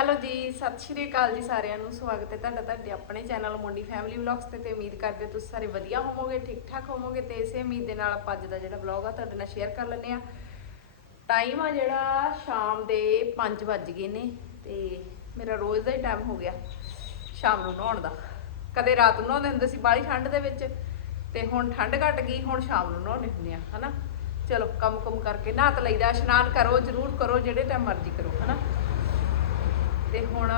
Hello ਜੀ, ਸਤਿ ਸ਼੍ਰੀ ਅਕਾਲ ਜੀ ਸਾਰਿਆਂ ਨੂੰ। ਸਵਾਗਤ ਹੈ ਤੁਹਾਡਾ ਤੁਹਾਡੇ ਆਪਣੇ ਚੈਨਲ ਮੁੰਡੀ ਫੈਮਿਲੀ ਵਲੌਗਸ ਤੇ। ਤੇ ਉਮੀਦ ਕਰਦੇ ਤੁਸੀਂ ਸਾਰੇ ਵਧੀਆ ਹੋਵੋਗੇ ਠੀਕ ਠਾਕ ਹੋਵੋਗੇ। ਤੇ ਇਸੇ ਉਮੀਦ ਦੇ ਨਾਲ ਆਪਾਂ ਅੱਜ ਦਾ ਜਿਹੜਾ ਵਲੌਗ ਆ, ਤੁਹਾਡੇ ਨਾਲ ਸ਼ੇਅਰ ਕਰ ਲੈਂਦੇ ਆ ਟਾਈਮ ਆ ਜਿਹੜਾ ਸ਼ਾਮ ਦੇ 5 ਵੱਜ ਗਏ ਨੇ ਤੇ ਮੇਰਾ ਰੋਜ਼ ਦਾ ਹੀ ਟਾਈਮ ਹੋ ਗਿਆ ਸ਼ਾਮ ਨੂੰ ਨਹਾਉਣ ਦਾ। ਕਦੇ ਰਾਤ ਨੂੰ ਨਹਾਉਂਦੇ ਹੁੰਦੇ ਸੀ, ਬਾਹਲੀ ਠੰਡ ਦੇ ਵਿੱਚ। ਤੇ ਹੁਣ ਠੰਡ ਘਟ ਗਈ, ਹੁਣ ਸ਼ਾਮ ਨੂੰ ਨਹਾਉਂਦੇ ਹੁੰਦੇ ਆ ਹਨਾ। ਚਲੋ ਕੰਮ ਕੁਮ ਕਰਕੇ ਨਹਾਤ ਤਾਂ ਲਈਦਾ, ਇਸ਼ਨਾਨ ਕਰੋ, ਜ਼ਰੂਰ ਕਰੋ, ਜਿਹੜੇ ਟਾਈਮ ਮਰਜ਼ੀ ਕਰੋ, ਹਨਾ। ਤੇ ਹੁਣ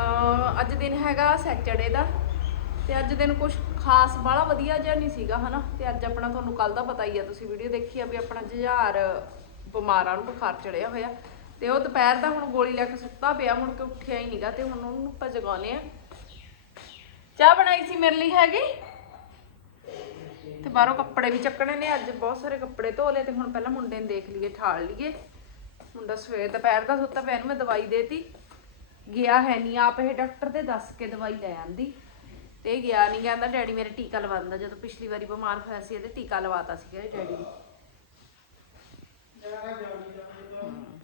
ਅੱਜ ਦਿਨ ਹੈਗਾ ਸੈਟਰਡੇ ਦਾ ਤੇ ਅੱਜ ਦਿਨ ਕੁਝ ਖਾਸ ਬਾਲਾ ਵਧੀਆ ਜਿਹਾ ਨਹੀਂ ਸੀਗਾ, ਹਨਾ? ਤੇ ਅੱਜ ਆਪਣਾ ਤੁਹਾਨੂੰ ਕੱਲ ਦਾ ਪਤਾ ਹੀ ਆ, ਤੁਸੀਂ ਵੀਡੀਓ ਦੇਖੀ ਆ ਵੀ ਆਪਣਾ ਜੁਝਾਰ ਬਿਮਾਰਾਂ ਨੂੰ ਬੁਖਾਰ ਚੜਿਆ ਹੋਇਆ। ਤੇ ਉਹ ਦੁਪਹਿਰ ਦਾ ਹੁਣ ਗੋਲੀ ਲੈ ਕੇ ਸੁੱਤਾ ਪਿਆ, ਮੁੜ ਕੇ ਉੱਠਿਆ ਹੀ ਨਹੀਂਗਾ ਤੇ ਹੁਣ ਉਹਨੂੰ ਆਪਾਂ ਜਗਾਉਨੇ ਆ। ਚਾਹ ਬਣਾਈ ਸੀ ਮੇਰੇ ਲਈ ਹੈਗੀ? ਤੇ ਬਾਹਰੋਂ ਕੱਪੜੇ ਵੀ ਚੱਕਣੇ ਨੇ, ਅੱਜ ਬਹੁਤ ਸਾਰੇ ਕੱਪੜੇ ਧੋ ਲਏ ਤੇ ਹੁਣ ਪਹਿਲਾਂ ਮੁੰਡੇ ਨੂੰ ਦੇਖ ਲਈਏ, ਠਾਲ ਲਈਏ। ਮੁੰਡਾ ਸਵੇਰ ਦੁਪਹਿਰ ਦਾ ਸੁੱਤਾ ਪਿਆ, ਇਹਨੂੰ ਮੈਂ ਦਵਾਈ ਦੇਤੀ। ਗਿਆ ਹੈ ਨਹੀਂ, ਆਪ ਇਹ ਡਾਕਟਰ ਤੇ ਦੱਸ ਕੇ ਦਵਾਈ ਲੈ ਆਂਦੀ। ਤੇ ਗਿਆ ਨਹੀਂ, ਕਹਿੰਦਾ, ਡੈਡੀ, ਮੇਰੇ ਟੀਕਾ ਲਵਾਉਂਦਾ ਜਦੋਂ ਪਿਛਲੀ ਵਾਰੀ ਬਿਮਾਰ ਹੋਇਆ ਸੀ, ਇਹਦੇ ਟੀਕਾ ਲਵਾਤਾ ਸੀਗਾ ਇਹ ਡੈਡੀ ਨੇ।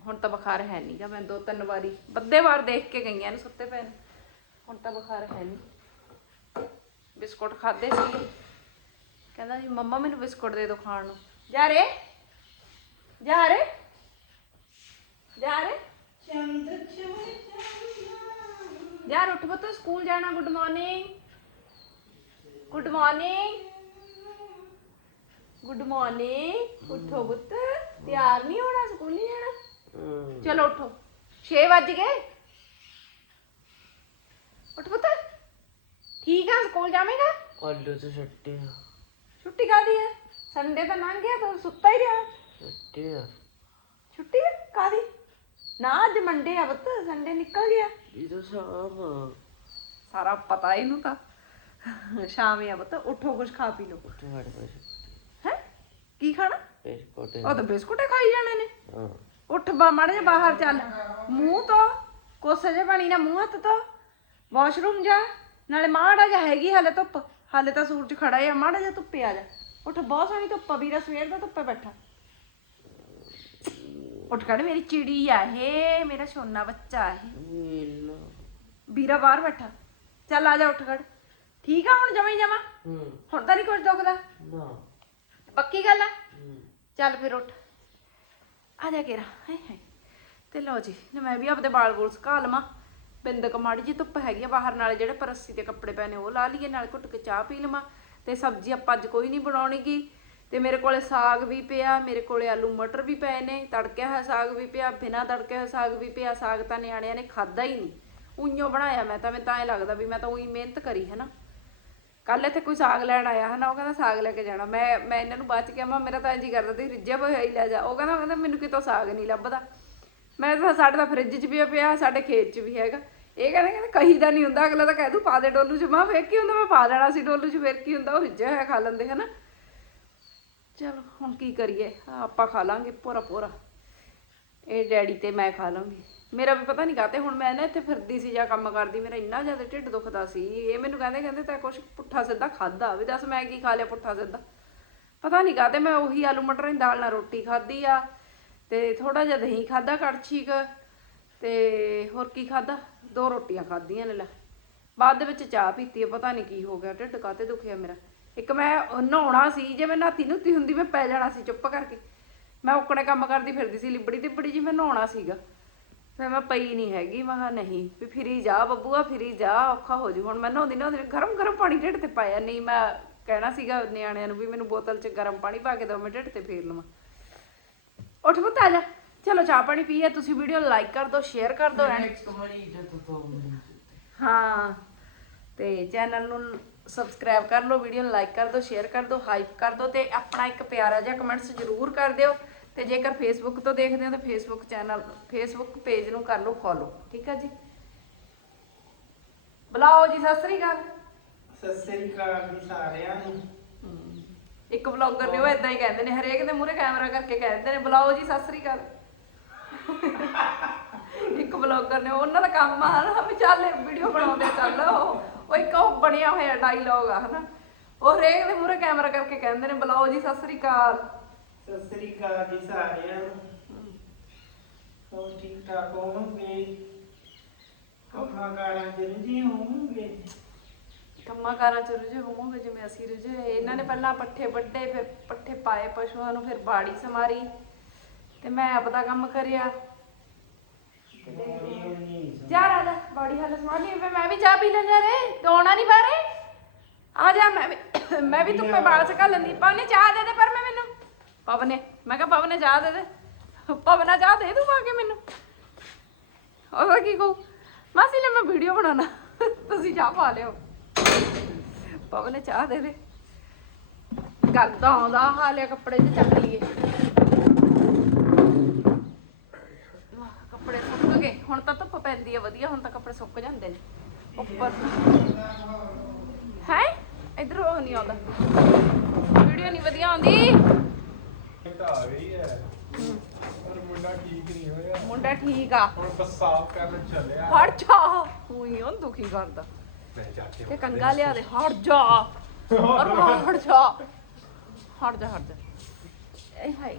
ਹੁਣ ਤਾਂ ਬੁਖਾਰ ਹੈ ਨਹੀਂਗਾ ਮੈਂ ਦੋ ਤਿੰਨ ਵਾਰੀ ਬੱਦੇ ਵਾਰ ਦੇਖ ਕੇ ਗਈਆਂ ਇਹਨੂੰ ਸੁੱਤੇ ਪਏ ਹੁਣ ਤਾਂ ਬੁਖਾਰ ਹੈ ਨਹੀਂ ਬਿਸਕੁਟ ਖਾਦੇ ਸੀ। ਕਹਿੰਦਾ ਜੀ, ਮੰਮਾ, ਮੈਨੂੰ ਬਿਸਕੁਟ ਦੇ ਦਿਓ ਖਾਣ ਨੂੰ। ਜਾ ਰੇ ਜਾ ਰੇ ਜਾ ਰੇ। ਯਾਰ ਉੱਠ ਪੁੱਤ ਸਕੂਲ ਜਾਣਾ good morning good morning good morning ਉੱਠੋ ਪੁੱਤ ਤਿਆਰ ਨਹੀਂ ਹੋਣਾ ਸਕੂਲ ਨਹੀਂ ਜਾਣਾ। ਚਲੋ ਉੱਠੋ। 6 ਵੱਜ ਗਏ। ਉੱਠ ਪੁੱਤ। ਠੀਕ ਆ ਸਕੂਲ ਜਾਵੇਂਗਾ? ਆਲੂ ਤੇ ਛੱਟੇ ਆ। ਛੁੱਟੀ ਕਾਦੀ ਹੈ ਸੰਡੇ ਤਾਂ ਲੰਘ ਗਿਆ ਤੂੰ ਸੁੱਤਾ ਹੀ ਰਿਹਾ। ਛੱਟੇ ਆ। ਛੁੱਟੀ ਕਾਦੀ ਨਾ ਅੱਜ ਮੰਡੇ ਆ ਪੁੱਤ ਸੰਡੇ ਨਿਕਲ ਗਿਆ। ਤਾਂ ਸਾਮ ਆ। ਸਾਰਾ ਪਤਾ ਇਹਨੂੰ ਤਾਂ। ਸ਼ਾਮ ਆ ਪੁੱਤ ਉੱਠੋ ਕੁਝ ਖਾ ਪੀ ਲਓ। ਸਾਡੇ ਪਾਸ ਹੈ? ਕੀ ਖਾਣਾ? ਪੇਸ਼ ਕੋਟੇ ਉਹ ਤਾਂ ਬਿਸਕੁਟੇ ਖਾਈ ਜਾਣੇ ਨੇ। ਹਾਂ। ਉੱਠ ਬਾ ਮਾੜੇ ਜਿਹਾ ਬਾਹਰ ਚੱਲ। ਮੂੰਹ ਤੋਂ ਕੋਸੇ ਜਿਹੇ ਪਾਣੀ ਨਾਲ ਮੂੰਹ ਹੱਥ ਤੋਂ ਵਾਸ਼ਰੂਮ ਜਾ ਨਾਲੇ ਮਾੜਾ ਜਿਹਾ ਹੈਗੀ ਹਲੇ ਧੁੱਪ। ਹਲੇ ਤਾਂ ਸੂਰਜ ਖੜਾ ਹੈ ਮਾੜਾ ਜਿਹਾ ਧੁੱਪੇ ਆ ਜਾ। ਉੱਠ ਬਹੁਤ ਸੋਹਣੀ ਧੁੱਪ ਆ ਵੀਰਾ ਸਵੇਰ ਦਾ ਧੁੱਪੇ ਬੈਠਾ। ਉੱਠ ਕੜ ਮੇਰੀ ਚਿੜੀ ਆ ਇਹ ਮੇਰਾ ਸੋਨਾ ਬੱਚਾ ਹੈ ਮਿਲ ਵੀਰਾ ਬਾਹਰ ਬੈਠਾ। ਚੱਲ ਆ ਜਾ ਉੱਠ ਖੜ। ਠੀਕ ਆ ਹੁਣ ਜਮਾਂ ਜਮਾ? ਹੂੰ। ਹੁਣ ਤਾਂ ਨਹੀਂ ਕੁਝ ਦੁਖਦਾ? ਨਾ। ਪੱਕੀ ਗੱਲ ਆ? ਹੂੰ। ਚੱਲ ਫਿਰ ਉੱਠ। ਆ ਜਾ ਕੇਰਾ ਹਾਏ ਹਾਏ। ਤੇ ਲਓ ਜੀ ਨਾ ਮੈਂ ਵੀ ਆਪਦੇ ਵਾਲ ਬੋਲ ਸੁਕਾ ਲਵਾਂ। ਬਿੰਦਕ ਮਾੜੀ ਜੀ ਧੁੱਪ ਹੈਗੀ ਆ ਬਾਹਰ ਨਾਲੇ ਜਿਹੜੇ ਪਰਸੀ ਤੇ ਕੱਪੜੇ ਪਏ ਨੇ ਉਹ ਲਾ ਲਈਏ ਨਾਲ ਘੁੱਟ ਕੇ ਚਾਹ ਪੀ ਲਵਾਂ। ਤੇ ਸਬਜ਼ੀ ਆਪਾਂ ਅੱਜ ਕੋਈ ਨਹੀਂ ਬਣਾਉਣੀਗੀ। ਤੇ ਮੇਰੇ ਕੋਲੇ ਸਾਗ ਵੀ ਪਿਆ, ਮੇਰੇ ਕੋਲੇ ਆਲੂ ਮਟਰ ਵੀ ਪਏ ਨੇ, ਤੜਕਿਆ ਹੋਇਆ ਸਾਗ ਵੀ ਪਿਆ, ਬਿਨਾਂ ਤੜਕਿਆ ਹੋਇਆ ਸਾਗ ਵੀ ਪਿਆ, ਸਾਗ ਤਾਂ ਨਿਆਣਿਆਂ ਨੇ ਖਾਦਾ ਹੀ ਨਹੀਂ। ਉਈਓ ਬਣਾਇਆ ਮੈਂ ਤਾਂ ਮੈਂ ਤਾਂ ਐ ਲੱਗਦਾ ਵੀ ਮੈਂ ਤਾਂ ਉਹੀ ਮਿਹਨਤ ਕਰੀ ਹੈ ਨਾ ਕੱਲ ਇੱਥੇ ਕੋਈ ਸਾਗ ਲੈਣ ਆਇਆ, ਹਨਾ, ਉਹ ਕਹਿੰਦਾ ਸਾਗ ਲੈ ਕੇ ਜਾਣਾ। ਮੈਂ ਮੈਂ ਇਹਨਾਂ ਨੂੰ ਬਾਅਦ ਚ ਕਿਹਾ, ਮੈਂ, ਮੇਰਾ ਤਾਂ ਇੰਜ ਹੀ ਕਰਦਾ ਤੇ ਰਿੱਝਿਆ ਹੋਇਆ ਹੀ ਲੈ ਜਾ। ਉਹ ਕਹਿੰਦਾ ਕਹਿੰਦਾ, ਮੈਨੂੰ ਕਿਤੋਂ ਸਾਗ ਨਹੀਂ ਲੱਭਦਾ। ਮੈਂ ਤਾਂ ਸਾਡੇ ਤਾਂ ਫ੍ਰਿਜ 'ਚ ਵੀ ਪਿਆ, ਸਾਡੇ ਖੇਤ 'ਚ ਵੀ ਹੈਗਾ। ਇਹ ਕਹਿੰਦੇ ਕਹਿੰਦੇ, ਕਹੀ ਦਾ ਨਹੀਂ ਹੁੰਦਾ, ਅਗਲਾ ਤਾਂ ਕਹਿ ਦੂ, ਪਾ ਦੇ ਡੋਲੂ 'ਚ। ਮੈਂ ਫੇਰ ਕੀ ਹੁੰਦਾ, ਮੈਂ ਪਾ ਦੇਣਾ ਸੀ ਡੋਲੂ 'ਚ, ਫੇਰ ਕੀ ਹੁੰਦਾ, ਉਹ ਰਿੱਝਿਆ ਹੋਇਆ ਖਾ ਲੈਂਦੇ, ਹਨਾ? ਚਲੋ ਹੁਣ ਕੀ ਕਰੀਏ? ਆਪਾਂ ਖਾ ਲਾਂਗੇ ਪੂਰਾ ਪੂਰਾ। ਇਹ ਡੈਡੀ ਤੇ ਮੈਂ ਖਾ ਲਾਂਗੀ। ਮੇਰਾ ਵੀ ਪਤਾ ਨਹੀਂ ਕਾਤੇ ਹੁਣ ਮੈਂ ਨਾ ਇੱਥੇ ਫਿਰਦੀ ਸੀ ਜਾਂ ਕੰਮ ਕਰਦੀ, ਮੇਰਾ ਇੰਨਾ ਜ਼ਿਆਦਾ ਢਿੱਡ ਦੁਖਦਾ ਸੀ। ਇਹ ਮੈਨੂੰ ਕਹਿੰਦੇ ਕਹਿੰਦੇ ਤਾਂ ਕੁਛ ਪੁੱਠਾ ਸਿੱਧਾ ਖਾਦਾ ਵੀ ਦੱਸ ਮੈਂ ਕੀ ਖਾ ਲਿਆ ਪੁੱਠਾ ਸਿੱਧਾ? ਪਤਾ ਨਹੀਂ ਕਾਤੇ ਮੈਂ ਉਹੀ ਆਲੂ ਮਟਰਾਂ ਦੀ ਦਾਲ ਨਾਲ ਰੋਟੀ ਖਾਧੀ ਆ। ਤੇ ਥੋੜਾ ਜਿਹਾ ਦਹੀਂ ਖਾਦਾ ਕੜਛੀਕ। ਤੇ ਹੋਰ ਕੀ ਖਾਦਾ ਦੋ ਰੋਟੀਆਂ ਖਾਧੀਆਂ ਨੇ ਲੈ। ਬਾਅਦ ਦੇ ਵਿੱਚ ਚਾਹ ਪੀਤੀ ਪਤਾ ਨਹੀਂ ਕੀ ਹੋ ਗਿਆ। ਢਿੱਡ ਕਾਤੇ ਦੁਖਿਆ ਮੇਰਾ। ਇੱਕ ਮੈਂ ਨਹਾਉਣਾ ਸੀ ਜੇ ਮੈਂ ਨਾਤੀ ਨੁੱਤੀ ਹੁੰਦੀ ਮੈਂ ਪੈ ਜਾਣਾ ਸੀ ਚੁੱਪ ਕਰਕੇ। ਮੈਂ ਉਕਣੇ ਕੰਮ ਕਰਦੀ ਫਿਰਦੀ ਸੀ ਲਿਬੜੀ ਤਿਬੜੀ ਜੀ ਮੈਂ ਨਹਾਉਣਾ ਸੀਗਾ। ਫਿਰ ਮੈਂ ਪਈ ਨਹੀਂ ਹੈਗੀ ਮੈਂ ਕਿਹਾ ਨਹੀਂ ਵੀ ਫਿਰੀ ਜਾ ਬੱਬੂਆ ਫਿਰੀ ਜਾ ਔਖਾ ਹੋ ਜੂ। ਹੁਣ ਮੈਂ ਨਹਾਉਂਦੀ ਨਹਾਉਂਦੀ ਗਰਮ ਗਰਮ ਪਾਣੀ ਢਿੱਡ ਤੇ ਪਾਇਆ। ਨਹੀਂ ਮੈਂ ਕਹਿਣਾ ਸੀਗਾ ਨਿਆਣਿਆਂ ਨੂੰ ਵੀ ਮੈਨੂੰ ਬੋਤਲ 'ਚ ਗਰਮ ਪਾਣੀ ਪਾ ਕੇ ਦਿਓ ਮੈਂ ਢਿੱਡ ਤੇ ਫੇਰ ਲਵਾਂ। ਉੱਠ ਪੁੱਤ ਆ ਜਾ। ਚਲੋ ਚਾਹ ਪਾਣੀ ਪੀਏ ਤੁਸੀਂ ਵੀਡੀਓ ਲਾਈਕ ਕਰ ਦਿਓ ਸ਼ੇਅਰ ਕਰ ਦਿਓ ਹਾਂ ਤੇ ਚੈਨਲ ਨੂੰ ਸਬਸਕ੍ਰਾਈਬ ਕਰ ਲਓ ਵੀਡੀਓ ਨੂੰ ਲਾਈਕ ਕਰ ਦਿਓ ਸ਼ੇਅਰ ਕਰ ਦਿਓ ਹਾਈਪ ਕਰ ਦਿਓ ਤੇ ਆਪਣਾ ਇੱਕ ਪਿਆਰਾ ਜਿਹਾ ਕਮੈਂਟਸ ਜ਼ਰੂਰ ਕਰ ਦਿਓ ਤੇ ਜੇਕਰ ਫੇਸਬੁੱਕ ਤੋਂ ਦੇਖਦੇ ਹੋ ਤਾਂ ਫੇਸਬੁੱਕ ਚੈਨਲ ਫੇਸਬੁੱਕ ਪੇਜ ਨੂੰ ਕਰ ਲਓ ਫੋਲੋ ਠੀਕ ਹੈ ਜੀ? ਬੁਲਾਓ ਜੀ ਸਤਿ ਸ੍ਰੀ ਅਕਾਲ। ਸਤਿ ਸ੍ਰੀ ਅਕਾਲ ਜੀ ਸਾਰਿਆਂ ਨੂੰ। ਇੱਕ ਬਲੌਗਰ ਨੇ ਉਹ ਇਦਾਂ ਹੀ ਕਹਿੰਦੇ ਨੇ ਹਰੇਕ ਦੇ ਮੂਹਰੇ ਕੈਮਰਾ ਕਰਕੇ ਕਹਿੰਦੇ ਨੇ ਬੁਲਾਓ ਜੀ ਸਤਿ ਸ੍ਰੀ ਅਕਾਲ। ਇੱਕ ਬਲੌਗਰ ਨੇ ਉਹਨਾਂ ਦਾ ਕੰਮ ਆ ਹਨਾ ਵੀ ਚੱਲ ਵੀਡੀਓ ਬਣਾਉਂਦੇ ਆ, ਚੱਲ ਉਹ ਉਹ ਇੱਕ ਉਹ ਬਣਿਆ ਹੋਇਆ ਡਾਇਲੌਗ ਆ ਹਨਾ? ਉਹ ਹਰੇਕ ਦੇ ਮੂਹਰੇ ਕੈਮਰਾ ਕਰਕੇ ਕਹਿੰਦੇ ਨੇ ਬੁਲਾਓ ਜੀ ਸਤਿ ਸ੍ਰੀ ਅਕਾਲ। ਸਤਿ ਸ੍ਰੀ ਅਕਾਲ ਜੀ ਸਾਰਿਆਂ ਨੂੰ। ਹੋਰ ਠੀਕ ਠਾਕ ਹੋਵੋਗੇ? ਕੰਮਾਂ ਕਾਰਾਂ ਚ ਰੁਝੇ ਹੋਣਗੇ ਕੰਮਾਂ ਕਾਰਾਂ ਚ ਰੁਝੇ ਹੋਵਾਂਗੇ ਜਿਵੇਂ ਅਸੀਂ ਰੁਝੇ ਹੋਏ। ਇਹਨਾਂ ਨੇ ਪਹਿਲਾਂ ਪੱਠੇ ਵੱਢੇ ਫਿਰ ਪੱਠੇ ਪਾਏ ਪਸ਼ੂਆਂ ਨੂੰ ਫਿਰ ਬਾੜੀ ਸਮਾਰੀ। ਤੇ ਮੈਂ ਆਪਦਾ ਕੰਮ ਕਰਿਆ। ਜਾ ਰਾਜਾ ਬਾੜੀ ਹੱਲ ਸਮਾਰੀ ਫਿਰ ਮੈਂ ਵੀ ਚਾਹ ਪੀ ਲੈਂਦਾ ਰੇ। ਦੋਣਾ ਨਹੀਂ ਬਾਰੇ ਆ ਜਾ, ਮੈਂ ਵੀ ਮੈਂ ਵੀ ਧੁੱਪੇ ਬਾਲ ਸਕਾ ਲੈਂਦੀ। ਪਵਨੇ, ਚਾਹ ਦੇ ਦੇ ਪਰ ਮੈਂ ਮੈਨੂੰ। ਪਵਨੇ, ਮੈਂ ਕਿਹਾ, ਪਵਨੇ, ਚਾਹ ਦੇ ਦੇ। ਪਵਨਾ, ਚਾਹ ਦੇ ਦੂੰ ਆ ਕੇ ਮੈਨੂੰ। ਉਹ ਕੀ ਕਹੂ? ਮਾਸੀ ਨੇ ਮੈਂ ਵੀਡੀਓ ਬਣਾਉਣਾ। ਤੁਸੀਂ ਚਾਹ ਪਾ ਲਿਓ। ਪਵਨ ਨੇ ਚਾਹ ਦੇ ਦੇ। ਗੱਲ ਤਾਂ ਆਉਂਦਾ, ਹਾਲੇ ਕੱਪੜੇ ਤੇ ਚੱਕ ਲਈਏ ਵਾਹ, ਕੱਪੜੇ ਸੁੱਕ ਗਏ ਹੁਣ ਤਾਂ ਧੁੱਪ ਪੈਂਦੀ ਹੈ ਵਧੀਆ ਹੁਣ ਤਾਂ ਕੱਪੜੇ ਸੁੱਕ ਜਾਂਦੇ ਨੇ। ਉੱਪਰ। ਹੈ? ਇਧਰ ਉਹ ਨਹੀਂ ਆਉਂਦਾ। ਵੀਡੀਓ ਨਹੀਂ ਵਧੀਆ ਆਉਂਦੀ। ਤਾਂ ਆ ਗਈ ਹੈ। ਪਰ ਮੁੰਡਾ ਠੀਕ ਨਹੀਂ ਹੋਇਆ। ਮੁੰਡਾ ਠੀਕ ਆ। ਹੁਣ ਬਸ ਸਾਫ਼ ਕਰਨ ਚੱਲਿਆ। ਹਟ ਜਾ। ਉਹੀ ਉਹ ਦੁਖੀ ਕਰਦਾ। ਮੈਂ ਜਾ ਕੇ ਤੇ ਕੰਗਾ ਲਿਆ ਦੇ। ਹਟ ਜਾ। ਅਰ ਹਟ ਜਾ। ਹਟ ਜਾ ਹਟ ਜਾ। ਇਹ ਹਾਈ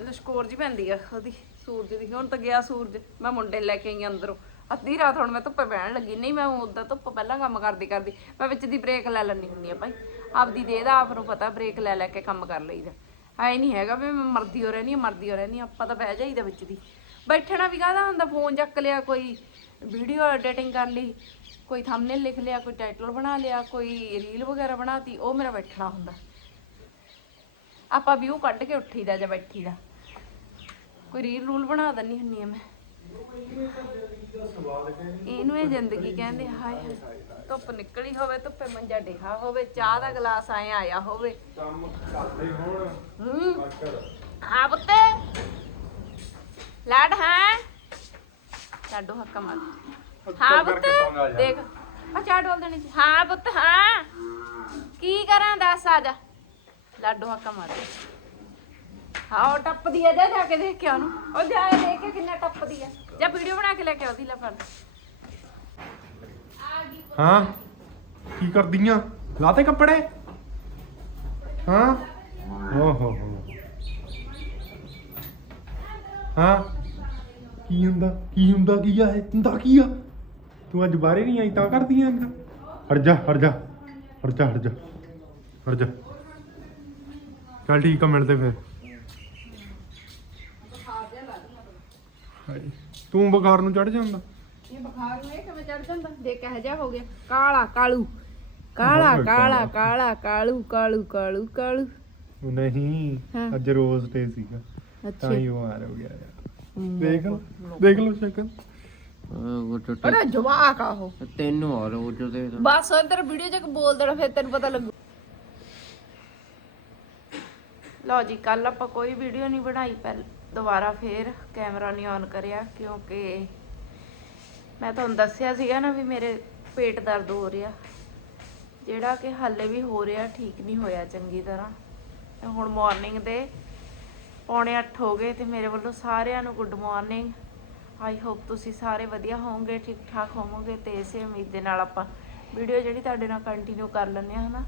ਲਸ਼ਕੋਰ ਜੀ ਪੈਂਦੀ ਆ ਉਹਦੀ। ਸੂਰਜ ਦੀ, ਹੁਣ ਤਾਂ ਗਿਆ ਸੂਰਜ। ਮੈਂ ਮੁੰਡੇ ਲੈ ਕੇ ਆਈ ਅੰਦਰੋਂ। ਅੱਧੀ ਰਾਤ ਹੁਣ ਮੈਂ ਧੁੱਪੇ ਬਹਿਣ ਲੱਗੀ। ਨਹੀਂ, ਮੈਂ ਉਦਾਂ ਧੁੱਪ ਪਹਿਲਾਂ ਕੰਮ ਕਰਦੀ ਕਰਦੀ। ਮੈਂ ਵਿੱਚ ਦੀ ਬ੍ਰੇਕ ਲੈ ਲੈਣੀ ਹੁੰਦੀ ਆ ਭਾਈ। ਆਪਦੀ ਦੇਹ ਦਾ, ਆਪ ਨੂੰ ਪਤਾ ਬ੍ਰੇਕ ਲੈ ਲੈ ਕੇ ਕੰਮ ਕਰ ਲਈਦਾ। ਐ ਨਹੀਂ ਹੈਗਾ ਵੀ ਮੈਂ ਮਰਦੀ ਹੋ ਰਹਿਣੀ ਮਰਦੀ ਹੋ ਰਹਿਣੀ ਆਪਾਂ ਤਾਂ ਬਹਿ ਜਾਈਦਾ ਵਿੱਚ ਦੀ। ਬੈਠਣਾ ਵੀ ਕਾਹਦਾ ਹੁੰਦਾ? ਫੋਨ ਚੱਕ ਲਿਆ, ਕੋਈ ਵੀਡੀਓ ਐਡੀਟਿੰਗ ਕਰ ਲਈ, ਕੋਈ ਥੰਬਨੇਲ ਲਿਖ ਲਿਆ, ਕੋਈ ਟਾਈਟਲ ਬਣਾ ਲਿਆ, ਕੋਈ ਰੀਲ ਵਗੈਰਾ ਬਣਾਤੀ, ਉਹ ਮੇਰਾ ਬੈਠਣਾ ਹੁੰਦਾ। ਆਪਾਂ ਵਿਊ ਕੱਢ ਕੇ ਉੱਠੀਦਾ ਜਾਂ ਬੈਠੀਦਾ। ਕੋਈ ਰੀਲ ਰੂਲ ਬਣਾ ਦਿੰਨੀ ਹੁੰਨੀ ਆ ਮੈਂ। ਇਹਨੂੰ ਇਹ ਜ਼ਿੰਦਗੀ ਕਹਿੰਦੇ ਹਾਏ ਹਾਏ ਧੁੱਪ ਨਿਕਲੀ ਹੋਵੇ ਧੁੱਪੇ ਮੰਜਾ ਡਿਹਾ ਹੋਵੇ ਚਾਹ ਦਾ ਗਲਾਸ ਆਏ ਆਇਆ ਹੋਵੇ। ਕੰਮ ਕਰਦੇ ਹੁਣ ਹੂੰ। ਪੁੱਤੇ। ਲਾਡ ਹਾਂ। ਲਾਡੋ ਹੱਕਾ ਮਾਰ ਹਾਂ ਪੁੱਤ। ਦੇਖ। ਆ ਚਾਹ ਡੋਲ ਦੇਣੀ ਸੀ। ਹਾਂ ਪੁੱਤ ਹਾਂ। ਕੀ ਕਰਾਂ ਦੱਸ ਆ ਜਾ। ਲਾਡੋ ਹੱਕਾ ਮਾਰ ਹਾਂ ਟੱਪਦੀ ਆ, ਜਾ ਜਾ ਕੇ ਦੇਖ ਕੇ ਉਹਨੂੰ। ਉਹ ਜਾ ਦੇਖ ਕੇ ਕਿੰਨਾ ਟੱਪਦੀ ਆ। ਜਾਂ ਵੀਡੀਓ ਬਣਾ ਕੇ ਲੈ ਕੇ ਉਹਦੀ ਲੈ ਫੜ। ਹਾਂ? ਕੀ ਕਰਦੀਆਂ? ਲਾਤੇ ਕੱਪੜੇ? ਹਾਂ? ਓ ਹੋ ਹੋ। ਹਾਂ? ਕੀ ਹੁੰਦਾ? ਕੀ ਹੁੰਦਾ, ਕੀ ਆ ਇਹ? ਹੁੰਦਾ ਕੀ ਆ? ਤੂੰ ਅੱਜ ਬਾਹਰੇ ਨਹੀਂ ਆਈ, ਤਾਂ ਕਰਦੀਆਂ ਇੰਨਾ ਹਟ ਜਾ ਹਟ ਜਾ। ਹਟ ਜਾ ਹਟ ਜਾ। ਹਟ ਜਾ। ਚੱਲ ਠੀਕ ਆ, ਮਿਲਦੇ ਫਿਰ। ਹਾਏ, ਤੂੰ ਬੁਖਾਰ ਨੂੰ ਚੜ ਜਾਂਦਾ? ਇਹ ਬੁਖਾਰ ਨੂੰ ਇਹ ਕਿਵੇਂ ਚੜ ਜਾਂਦਾ? ਦੇਖ ਕਿਹੋ ਜਿਹਾ ਹੋ ਗਿਆ। ਕਾਲਾ ਕਾਲੂ। ਕਾਲਾ ਕਾਲਾ ਕਾਲਾ। ਕਾਲਾ ਕਾਲੂ ਕਾਲੂ ਉਹ ਨਹੀਂ ਹਾਂ। ਅੱਜ ਰੋਜ਼ ਤੇ ਸੀਗਾ। ਅੱਛਾ। ਤਾਂ ਹੀ ਬਿਮਾਰ ਹੋ ਗਿਆ ਯਾਰ ਦੇਖ ਲਓ ਦੇਖ ਲਓ ਸ਼ਕਲ। ਉਹ ਅਰੇ ਜਵਾਕ ਆ ਉਹ। ਤੈਨੂੰ ਹੋਰ ਉਹ ਜੋ ਦੇ ਦੋ ਬਸ ਅੰਦਰ ਵੀਡੀਓ ਚ ਬੋਲ ਦੇਣਾ ਫਿਰ ਤੈਨੂੰ ਪਤਾ ਲੱਗੂ। ਲਓ ਜੀ ਕੱਲ ਆਪਾਂ ਕੋਈ ਵੀਡੀਓ ਨਹੀਂ ਬਣਾਈ ਪਹਿਲ। ਦੁਬਾਰਾ ਫੇਰ ਕੈਮਰਾ ਨਹੀਂ ਔਨ ਕਰਿਆ ਕਿਉਂਕਿ ਮੈਂ ਤੁਹਾਨੂੰ ਦੱਸਿਆ ਸੀਗਾ ਨਾ ਵੀ ਮੇਰੇ ਪੇਟ ਦਰਦ ਹੋ ਰਿਹਾ। ਜਿਹੜਾ ਕਿ ਹਾਲੇ ਵੀ ਹੋ ਰਿਹਾ, ਠੀਕ ਨਹੀਂ ਹੋਇਆ ਚੰਗੀ ਤਰ੍ਹਾਂ। ਤੇ ਹੁਣ ਮਾਰਨਿੰਗ ਦੇ ਪੌਣੇ 8 ਹੋ ਗਏ ਤੇ ਮੇਰੇ ਵੱਲੋਂ ਸਾਰਿਆਂ ਨੂੰ ਗੁੱਡ ਮਾਰਨਿੰਗ ਆਈ ਹੋਪ ਤੁਸੀਂ ਸਾਰੇ ਵਧੀਆ ਹੋਵੋਗੇ ਠੀਕ ਠਾਕ ਹੋਵੋਗੇ ਤੇ ਇਸੇ ਉਮੀਦ ਦੇ ਨਾਲ ਆਪਾਂ ਵੀਡੀਓ ਜਿਹੜੀ ਤੁਹਾਡੇ ਨਾਲ ਕੰਟੀਨਿਊ ਕਰ ਲੈਂਦੇ ਹਾਂ ਹਨਾ।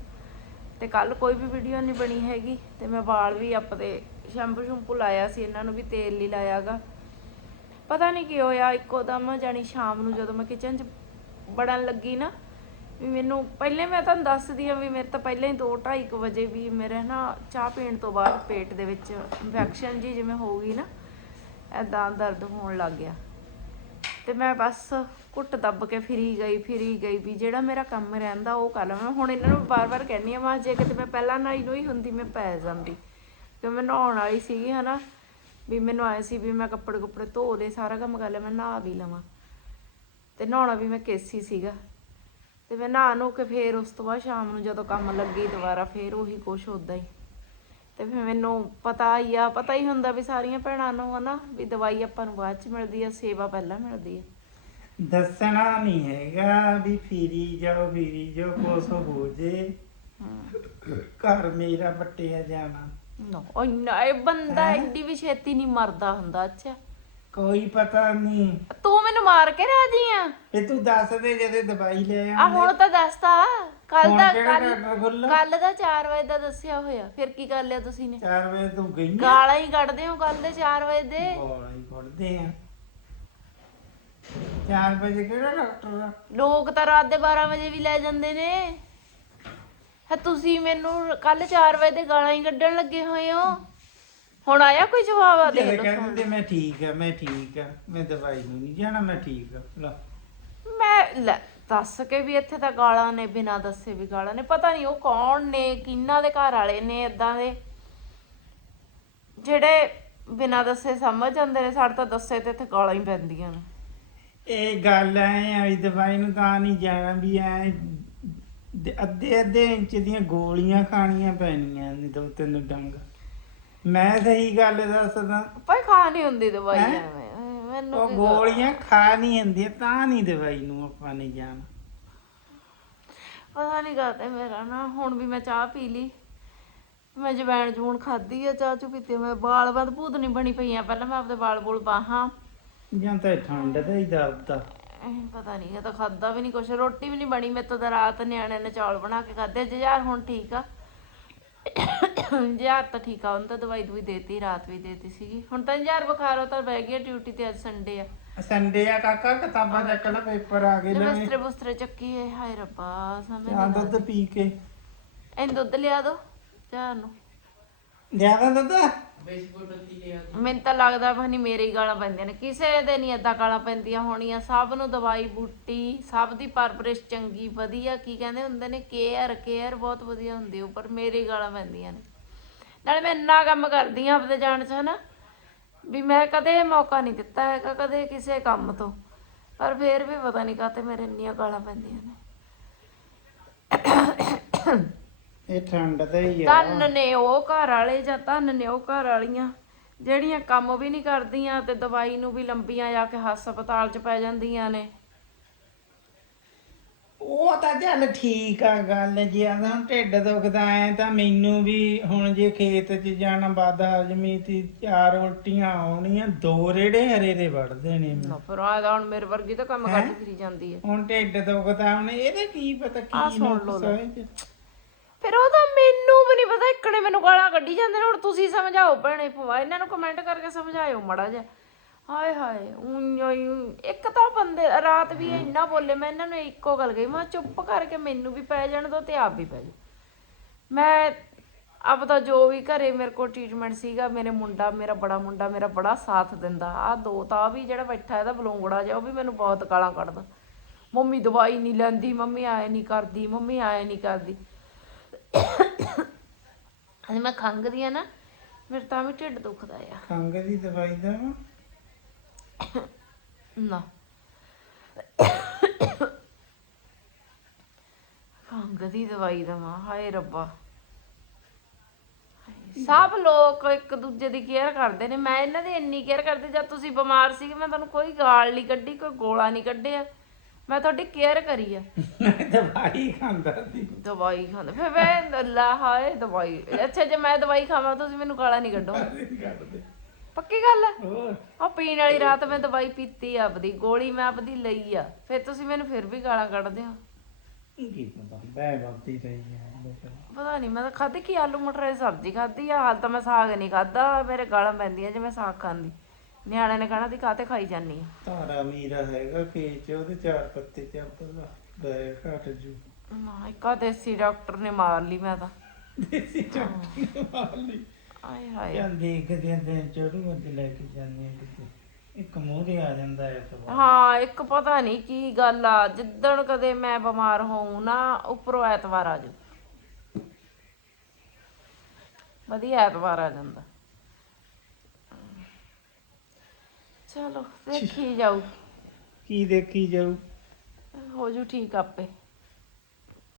ਤੇ ਕੱਲ ਕੋਈ ਵੀ ਵੀਡੀਓ ਨਹੀਂ ਬਣੀ ਹੈਗੀ ਤੇ ਮੈਂ ਵਾਲ ਵੀ ਆਪਣੇ ਸ਼ੈਂਪੂ ਸ਼ੈਂਪੂ ਲਾਇਆ ਸੀ, ਇਹਨਾਂ ਨੂੰ ਵੀ ਤੇਲ ਨਹੀਂ ਲਾਇਆਗਾ। ਪਤਾ ਨਹੀਂ ਕੀ ਹੋਇਆ, ਇੱਕੋ ਦਮ ਜਾਨੀ ਸ਼ਾਮ ਨੂੰ ਜਦੋਂ ਮੈਂ ਕਿਚਨ 'ਚ ਬੜਨ ਲੱਗੀ ਨਾ, ਵੀ ਮੈਨੂੰ ਪਹਿਲੇ ਮੈਂ ਤੁਹਾਨੂੰ ਦੱਸਦੀ ਆ ਵੀ ਮੇਰੇ ਤਾਂ ਪਹਿਲਾਂ ਹੀ 2:30 ਵਜੇ ਵੀ ਮੇਰੇ ਨਾ ਚਾਹ ਪੀਣ ਤੋਂ ਬਾਅਦ ਪੇਟ ਦੇ ਵਿੱਚ ਇਨਫੈਕਸ਼ਨ ਜੀ ਜਿਵੇਂ ਹੋ ਗਈ ਨਾ ਐਦਾਂ ਦਰਦ ਹੋਣ ਲੱਗ ਗਿਆ। ਤੇ ਮੈਂ ਬਸ ਘੁੱਟ ਦੱਬ ਕੇ ਫਿਰੀ ਗਈ ਫਿਰੀ ਗਈ ਵੀ ਜਿਹੜਾ ਮੇਰਾ ਕੰਮ ਰਹਿੰਦਾ ਉਹ ਕਰ ਲਵਾਂ। ਹੁਣ ਇਹਨਾਂ ਨੂੰ ਬਾਰ-ਬਾਰ ਕਹਿੰਨੀ ਆ ਮੈਂ, ਜੇ ਕਿਤੇ ਮੈਂ ਪਹਿਲਾਂ ਨਾਈ ਨੂੰ ਹੀ ਹੁੰਦੀ, ਮੈਂ ਪੈ ਜਾਂਦੀ। ਕਿ ਮੈਂ ਨਹਾਉਣ ਵਾਲੀ ਸੀਗੀ ਹਨਾ ਵੀ ਮੈਨੂੰ ਆਏ ਸੀ ਵੀ ਮੈਂ ਕੱਪੜੇ ਕੁੱਪੜੇ ਧੋ ਦੇ ਸਾਰਾ ਕੰਮ ਕਰ ਲਿਆ ਮੈਂ ਨਹਾ ਵੀ ਲਵਾਂ। ਤੇ ਨਹਾਉਣਾ ਵੀ ਮੈਂ ਕੇਸੀ ਸੀਗਾ। ਤੇ ਮੈਂ ਨਹਾ ਨੂੰ ਕੇ ਫੇਰ ਉਸ ਤੋਂ ਬਾਅਦ ਸ਼ਾਮ ਨੂੰ ਜਦੋਂ ਕੰਮ ਲੱਗੀ ਦੁਬਾਰਾ ਫੇਰ ਉਹੀ ਕੁਛ ਉਦਾਂ ਹੀ। ਤੇ ਫਿਰ ਮੈਨੂੰ ਪਤਾ ਹੀ ਆ ਪਤਾ ਹੀ ਹੁੰਦਾ ਵੀ ਸਾਰੀਆਂ ਭੈਣਾਂ ਨੂੰ ਹਨਾ ਵੀ ਦਵਾਈ ਆਪਾਂ ਨੂੰ ਬਾਅਦ ਚ ਮਿਲਦੀ ਆ ਸੇਵਾ ਪਹਿਲਾਂ ਮਿਲਦੀ ਆ। ਦੱਸਣਾ ਨਹੀਂ ਹੈਗਾ ਵੀ ਫੀਰੀ ਜਾਓ ਫੀਰੀ ਜਾਓ ਕੁਛ ਹੋ ਜੇ। ਘਰ ਮੇਰਾ ਪੱਟਿਆ ਜਾਣਾ। ਨੋ ਉਹ ਨਾ ਇਹ ਬੰਦਾ ਐਡੀ ਵੀ ਛੇਤੀ ਨਹੀਂ ਮਰਦਾ ਹੁੰਦਾ ਅੱਛਾ। ਕੋਈ ਪਤਾ ਨਹੀਂ। ਤੂੰ ਮੈਨੂੰ ਮਾਰ ਕੇ ਰਾਜੀ ਆ? ਇਹ ਤੂੰ ਦੱਸ ਦੇ ਜਦੇ ਦਵਾਈ ਲੈ ਆ ਹੁਣ ਤਾਂ ਦੱਸਦਾ ਕੱਲ ਹੁਣ ਦਾ ਕਿਹੜਾ ਕੱਲ ਡਾਕਟਰ ਖੁੱਲ੍ਹਾ? ਕੱਲ ਦਾ 4 ਵਜੇ ਦਾ ਦੱਸਿਆ ਹੋਇਆ। ਫਿਰ ਕੀ ਕਰ ਲਿਆ ਤੁਸੀਂ ਨੇ? 4 ਵਜੇ ਤੂੰ ਗਈ ਗਾਲਾਂ ਹੀ ਕੱਢਦੇ ਹੋ ਕੱਲ ਦੇ 4 ਵਜੇ ਦੇ। ਗੋਲੀ ਫੜਦੇ ਆ। 4 ਵਜੇ ਕਿਹੜਾ ਡਾਕਟਰ ਆ? ਲੋਕ ਤਾਂ ਰਾਤ ਦੇ 12 ਵਜੇ ਵੀ ਲੈ ਜਾਂਦੇ ਨੇ। ਹੈ ਤੁਸੀਂ ਮੈਨੂੰ ਕੱਲ 4 ਵਜੇ ਦੇ ਗਾਲਾਂ ਹੀ ਕੱਢਣ ਲੱਗੇ ਹੋਏ ਹੋ। ਹੁਣ ਆਇਆ ਕੋਈ ਜਵਾਬ ਆ ਦੇ ਜਿਹੜੇ ਕਹਿੰਦੇ ਮੈਂ ਠੀਕ ਆ ਮੈਂ ਠੀਕ ਆ ਮੈਂ ਦਵਾਈ ਨੂੰ ਨਹੀਂ ਜਾਣਾ ਮੈਂ ਠੀਕ ਆ। ਲਾ ਮੈਂ ਲੈ ਦੱਸ ਕੇ ਵੀ ਇੱਥੇ ਤਾਂ ਗਾਲਾਂ ਨੇ ਬਿਨਾਂ ਦੱਸੇ ਵੀ ਗਾਲਾਂ ਨੇ। ਪਤਾ ਨਹੀਂ ਉਹ ਕੌਣ ਨੇ ਕਿੰਨਾ ਦੇ ਘਰ ਵਾਲੇ ਨੇ ਇਦਾਂ ਦੇ। ਜਿਹੜੇ ਬਿਨਾਂ ਦੱਸੇ ਸਮਝ ਜਾਂਦੇ ਨੇ ਸਾਡੇ ਤਾਂ ਦੱਸੇ ਤੇ ਇੱਥੇ ਗਾਲਾਂ ਹੀ ਪੈਂਦੀਆਂ ਨੇ। ਇਹ ਗੱਲ ਐ ਆ ਵੀ ਦਵਾਈ ਨੂੰ ਤਾਂ ਨਹੀਂ ਜਾਣਾ ਵੀ ਐ ਅੱਧੇ ਅੱਧੇ ਇੰਚ ਦੀਆਂ ਗੋਲੀਆਂ ਖਾਣੀਆਂ ਪੈਣੀਆਂ ਨੇ ਦੋ ਤਿੰਨ ਡੰਗ। ਮੈਂ ਸਹੀ ਗੱਲ ਦੱਸਦਾ। ਭਾਈ ਖਾ ਨਹੀਂ ਹੁੰਦੀ ਦਵਾਈ ਹੈਂ? ਐਵੇਂ ਮੈਨੂੰ ਉਹ ਕੀ ਗੱਲ- ਗੋਲੀਆਂ ਖਾ ਨਹੀਂ ਹੁੰਦੀਆਂ ਤਾਂ ਨਹੀਂ ਦਵਾਈ ਨੂੰ ਆਪਾਂ ਨਹੀਂ ਜਾਣਾ। ਪਤਾ ਨਹੀਂ ਕਰਦਾ ਮੇਰਾ ਨਾ ਹੁਣ ਵੀ ਮੈਂ ਚਾਹ ਪੀ ਲਈ। ਮੈਂ ਜਵੈਣ ਜੂਣ ਖਾਧੀ ਆ ਚਾਹ ਚੂ ਪੀਤੀ ਮੈਂ ਵਾਲ ਬੰਦ ਭੂਤ ਨਹੀਂ ਬਣੀ ਪਈਆਂ। ਪਹਿਲਾਂ ਮੈਂ ਆਪਦੇ ਵਾਲ ਬੋਲ ਬਾਹਾਂ। ਜਾਂ ਤਾਂ ਇਹ ਠੰਡ ਦਾ ਹੀ ਦਰਦ ਆ। ਇਹ ਪਤਾ ਨਹੀਂ ਇਹ ਤਾਂ ਖਾਦਾ ਵੀ ਨਹੀਂ ਕੁਛ ਰੋਟੀ ਵੀ ਨਹੀਂ ਬਣੀ ਮੇਰੇ ਤੋਂ ਤਾਂ ਰਾਤ ਨਿਆਣੇ ਨੇ ਚੌਲ ਬਣਾ ਕੇ ਖਾਦੇ ਜਜ਼ਾਰ ਹੁਣ ਠੀਕ ਆ। ਜਜ਼ਾਰ ਤਾਂ ਠੀਕ ਆ ਉਹਨੂੰ ਤਾਂ ਦਵਾਈ ਦਵਾਈ ਦੇਤੀ ਰਾਤ ਵੀ ਦੇਤੀ ਸੀਗੀ। ਹੁਣ ਤਾਂ ਜਜ਼ਾਰ ਬੁਖਾਰ ਉਹ ਤਾਂ ਬਹਿ ਗਿਆ ਡਿਊਟੀ ਤੇ ਅੱਜ ਸੰਡੇ ਆ। ਸੰਡੇ ਆ ਕਾਕਾ ਕਿਤਾਬਾਂ ਚੱਕ ਲੈ ਪੇਪਰ ਆ ਗਏ ਲੈ ਬਿਸਤਰੇ ਬੁਸਤਰੇ ਚੱਕੀ ਏ ਹਾਏ ਰੱਬਾ ਸਮਝ ਚਾਹ ਦੁੱਧ ਪੀ ਕੇ। ਇਹਨੂੰ ਦੁੱਧ ਲਿਆ ਦੋ ਚਾਹ ਨੂੰ। ਲਿਆਦਾ ਦੁੱਧ? ਮੈਨੂੰ ਤਾਂ ਲੱਗਦਾ ਪਤਾ ਮੇਰੇ ਹੀ ਗਾਲਾਂ ਪੈਂਦੀਆਂ ਨੇ। ਕਿਸੇ ਦੇ ਨਹੀਂ ਏਦਾਂ ਗਾਲਾਂ ਪੈਂਦੀਆਂ ਹੋਣੀਆਂ। ਸਭ ਨੂੰ ਦਵਾਈ, ਬੂਟੀ, ਸਭ ਦੀ ਪਰਵਰਿਸ਼ ਚੰਗੀ, ਵਧੀਆ, ਕੀ ਕਹਿੰਦੇ ਹੁੰਦੇ ਨੇ ਕੇਅਰ ਕੇਅਰ ਬਹੁਤ ਵਧੀਆ ਹੁੰਦੀ ਉੱਪਰ ਮੇਰੇ ਹੀ ਗਾਲਾਂ ਪੈਂਦੀਆਂ ਨੇ। ਨਾਲੇ ਮੈਂ ਇੰਨਾ ਕੰਮ ਕਰਦੀ ਆ ਆਪਦੇ ਜਾਣ ਚ, ਹਨਾ। ਵੀ ਮੈਂ ਕਦੇ ਮੌਕਾ ਨਹੀਂ ਦਿੱਤਾ ਹੈਗਾ, ਕਦੇ ਕਿਸੇ ਕੰਮ ਤੋਂ। ਪਰ ਫੇਰ ਵੀ ਪਤਾ ਨਹੀਂ ਕਾਤੇ ਮੇਰੇ ਇੰਨੀਆਂ ਗਾਲਾਂ ਪੈਂਦੀਆਂ ਨੇ। ਇਹ ਠੰਡ ਦਾ ਹੀ ਆ। ਧੰਨ ਨੇ ਉਹ ਘਰ ਵਾਲੇ ਜਾਂ ਧੰਨ ਨੇ ਉਹ ਘਰ ਵਾਲੀਆਂ। ਜਿਹੜੀਆਂ ਕੰਮ ਵੀ ਨਹੀਂ ਕਰਦੀਆਂ ਤੇ ਦਵਾਈ ਨੂੰ ਵੀ ਲੰਬੀਆਂ ਜਾ ਕੇ ਹਸਪਤਾਲ 'ਚ ਪੈ ਜਾਂਦੀਆਂ ਨੇ। ਉਹ ਤਾਂ ਚੱਲ ਠੀਕ ਆ ਗੱਲ ਜੇ ਆਦਾ ਢਿੱਡ ਦੁਖਦਾ ਐ ਤਾਂ ਮੈਨੂੰ ਵੀ ਹੁਣ ਜੇ ਖੇਤ 'ਚ ਜਾਣਾ ਬਾਦਾ ਹਜਮੀ ਤੇ ਚਾਰ ਉਲਟੀਆਂ ਆਉਣੀਆਂ ਦੋ ਰੇੜੇ ਹਰੇ ਦੇ ਵੜਦੇ ਨੇ। ਨਾ ਫਿਰ ਆਦਾ ਹੁਣ ਮੇਰੇ ਵਰਗੀ ਤਾਂ ਕੰਮ ਕਰਦੀ ਫਿਰੀ ਜਾਂਦੀ ਹੈ ਹੁਣ ਢਿੱਡ ਦੁਖਦਾ ਹੁਣ ਇਹਦੇ ਕੀ ਪਤਾ ਕੀ ਸੁਣ ਨੁਕਸ ਲਓ ਤੇ। ਫਿਰ ਉਹ ਤਾਂ ਮੈਨੂੰ ਵੀ ਨਹੀਂ ਪਤਾ ਇੱਕਣੇ ਮੈਨੂੰ ਗਾਲਾਂ ਕੱਢੀ ਜਾਂਦੇ ਨੇ ਹੁਣ ਤੁਸੀਂ ਸਮਝਾਓ ਭੈਣੇ ਭਵਾ ਇਹਨਾਂ ਨੂੰ ਕਮੈਂਟ ਕਰਕੇ ਸਮਝਾਇਓ ਮੜਾ ਜਿਹਾ। ਹਾਏ ਹਾਏ ਊਂ। ਇੱਕ ਤਾਂ ਬੰਦੇ ਰਾਤ ਵੀ ਇੰਨਾ ਬੋਲੇ ਮੈਂ ਇਹਨਾਂ ਨੂੰ ਇੱਕੋ ਗੱਲ ਕਹੀ ਮੈਂ ਚੁੱਪ ਕਰਕੇ ਮੈਨੂੰ ਵੀ ਪੈ ਜਾਣ ਦੋ ਤੇ ਆਪ ਵੀ ਪੈ ਜਾ ਮੈਂ ਆਪਦਾ ਜੋ ਵੀ ਘਰੇ ਮੇਰੇ ਕੋਲ ਟ੍ਰੀਟਮੈਂਟ ਸੀਗਾ ਮੇਰੇ ਮੁੰਡਾ ਮੇਰਾ ਬੜਾ ਮੁੰਡਾ ਮੇਰਾ ਬੜਾ ਸਾਥ ਦਿੰਦਾ ਆ ਦੋ ਤਾਂ ਵੀ ਜਿਹੜਾ ਬੈਠਾ ਇਹਦਾ ਬਲੂੰਗੜਾ ਜਿਹਾ ਉਹ ਵੀ ਮੈਨੂੰ ਬਹੁਤ ਗਾਲਾਂ ਕੱਢਦਾ। ਮੰਮੀ ਦਵਾਈ ਨਹੀਂ ਲੈਂਦੀ ਮੰਮੀ ਆਏ ਨਹੀਂ ਕਰਦੀ ਮੰਮੀ ਆਏ ਨਹੀਂ ਕਰਦੀ। ਅਜੇ ਮੈਂ ਖੰਗਦੀ ਆ ਨਾ ਮੇਰੇ ਤਾਂ ਵੀ ਢਿੱਡ ਦੁਖਦਾ ਆ। ਖੰਘ ਦੀ ਦਵਾਈ ਦਾ ਵਾ। ਨਾ। ਖੰਗ ਦੀ ਦਵਾਈ ਦਵਾਂ ਹਾਏ ਰੱਬਾ। ਸਭ ਲੋਕ ਇੱਕ ਦੂਜੇ ਦੀ ਕੇਅਰ ਕਰਦੇ ਨੇ ਮੈਂ ਇਹਨਾਂ ਦੀ ਇੰਨੀ ਕੇਅਰ ਕਰਦੀ ਜਦ ਤੁਸੀਂ ਬਿਮਾਰ ਸੀਗੇ ਮੈਂ ਤੁਹਾਨੂੰ ਕੋਈ ਗਾਲ ਨਹੀਂ ਕੱਢੀ ਕੋਈ ਗੋਲਾ ਨਹੀਂ ਕੱਢਿਆ। ਮੈਂ ਤੁਹਾਡੀ ਕੇਅਰ ਕਰੀ ਆ। ਦਵਾਈ ਖਾਂਦਾ ਸੀ। ਦਵਾਈ ਖਾਂਦੇ। ਫਿਰ ਮੈਂ ਅੱਲਾ ਹਾਏ ਦਵਾਈ। ਅੱਛਾ ਜੇ ਮੈਂ ਦਵਾਈ ਖਾਵਾਂ ਤੁਸੀਂ ਮੈਨੂੰ ਗਾਲਾਂ ਨਹੀਂ ਕੱਢੋ। ਕਰਦੇ ਪੱਕੀ ਗੱਲ ਹੋਰ? ਆ ਪੀਣ ਵਾਲੀ ਰਾਤ ਮੈਂ ਦਵਾਈ ਪੀਤੀ ਆ ਆਪਦੀ ਗੋਲੀ ਮੈਂ ਆਪਦੀ ਲਈ ਆ। ਫਿਰ ਤੁਸੀਂ ਮੈਨੂੰ ਫਿਰ ਵੀ ਗਾਲਾਂ ਕੱਢਦੇ ਹੋ। ਕੀ ਪਤਾ ਬੈ ਵਕਤੀ ਰਹੀ ਹੈ ਲੋਕਾਂ ਨੂੰ। ਪਤਾ ਨਹੀਂ ਮੈਂ ਤਾਂ ਖਾਧੀ ਕੀ ਆਲੂ ਮਟਰ ਦੀ ਸਬਜ਼ੀ ਖਾਧੀ ਆ ਹਾਲ ਤਾਂ ਮੈਂ ਸਾਗ ਨਹੀਂ ਖਾਦਾ ਮੇਰੇ ਗਾਲਾਂ ਪੈਂਦੀਆਂ ਜੇ ਮੈਂ ਸਾਗ ਖਾਂਦੀ। ਨਿਆਣੇ ਨੇ ਕਹਿਣਾ ਦੀ ਕਾਤੇ ਖਾਈ ਜਾਨੀ ਆ? ਤਾਰਾ ਮੀਰਾ ਹੈਗਾ ਖੇਚ ਉਹਦੇ ਚਾਰ ਪੱਤੇ ਚੱਪਦਾ ਬੈ ਘਟ ਜੂ। ਨਾ ਇੱਕਾ ਦੇਸੀ ਡਾਕਟਰ ਨੇ ਮਾਰ ਲਈ ਮੈਂ ਤਾਂ। ਦੇਸੀ ਚੱਪੀ ਮਾਰ ਲਈ। ਆਏ ਹਾਏ। ਜਾਂ ਦੇਖਦੇ ਆਂ ਦਿਨ ਚੜੂ ਅੱਜ ਲੈ ਕੇ ਜਾਂਦੇ ਆ ਕਿਤੇ। ਇੱਕ ਮੂਹਰੇ ਆ ਜਾਂਦਾ ਹੈ ਸਵਾ ਹਾਂ ਇੱਕ ਪਤਾ ਨਹੀਂ ਕੀ ਗੱਲ ਆ ਜਿੱਦਣ ਕਦੇ ਮੈਂ ਬਿਮਾਰ ਹੋਊ ਨਾ ਉੱਪਰੋਂ ਐਤਵਾਰ ਆ ਜਾਊ ਵਧੀਆ ਐਤਵਾਰ ਆ ਜਾਂਦਾ। ਚਲੋ ਦੇਖੀ ਜਾਊ। ਕੀ ਦੇਖੀ ਜਾਊ? ਹੋ ਜੂ ਠੀਕ ਆਪੇ।